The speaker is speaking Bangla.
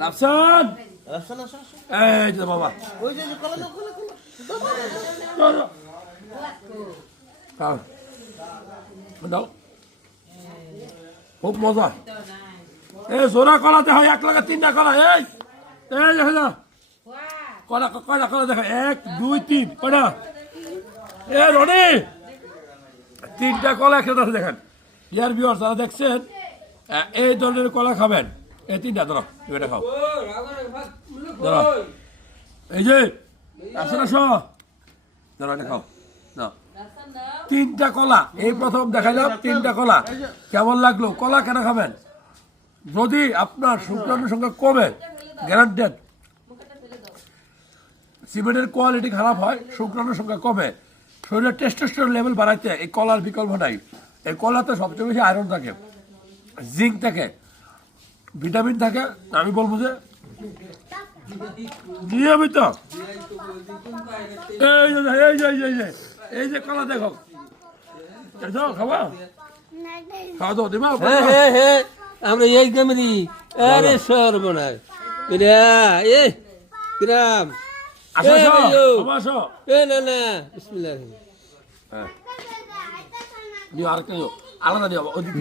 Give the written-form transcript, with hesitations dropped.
রাফসান রাফসান আসো আসো। এই যে বাবা ওই যে কলা দাও কলা কলা। চলো। খাও। দাও খুব মজা এই জোড়া কলাতে হয় 1 লাখে 3টা কলা এই এই দেখো না কলা কয়টা কলা দেখো 1 2 3 কয়টা এ রনি 3টা কলা একসাথে আছে দেখেন ইয়ার ভিউয়ার্স যারা দেখছেন এই ধরনের কলা খাবেন এই 3টা ধরো এটা খাও ধরো এই যে আসো আসো ধরো এটা খাও না 3টা কলা এই প্রথম দেখাইলাম 3টা কলা কেমন লাগলো কলা কেন খাবেন যদি আপনার শুক্রাণুর সংখ্যা কমে গ্যারান্টেড সিমেন্টের কোয়ালিটি খারাপ হয় শুক্রাণুর সংখ্যা কমে শরীরের টেস্টোস্টেরন লেভেল বাড়াইতে এই কলার বিকল্প নাই এই কলাতে সবচেয়ে বেশি আয়রন থাকে জিঙ্ক থাকে ভিটামিন থাকে আমি বলবো যে নিয়মিত এই যে কলা দেখো খাওয়া খাওয়া দাও দিবা আমরা এই গ্রামেরই আরে সর্বনাশ এ গ্রাম আসো আসো না না বিসমিল্লাহ নিও আরেকটা নিও আলাদা নিও ওদিকে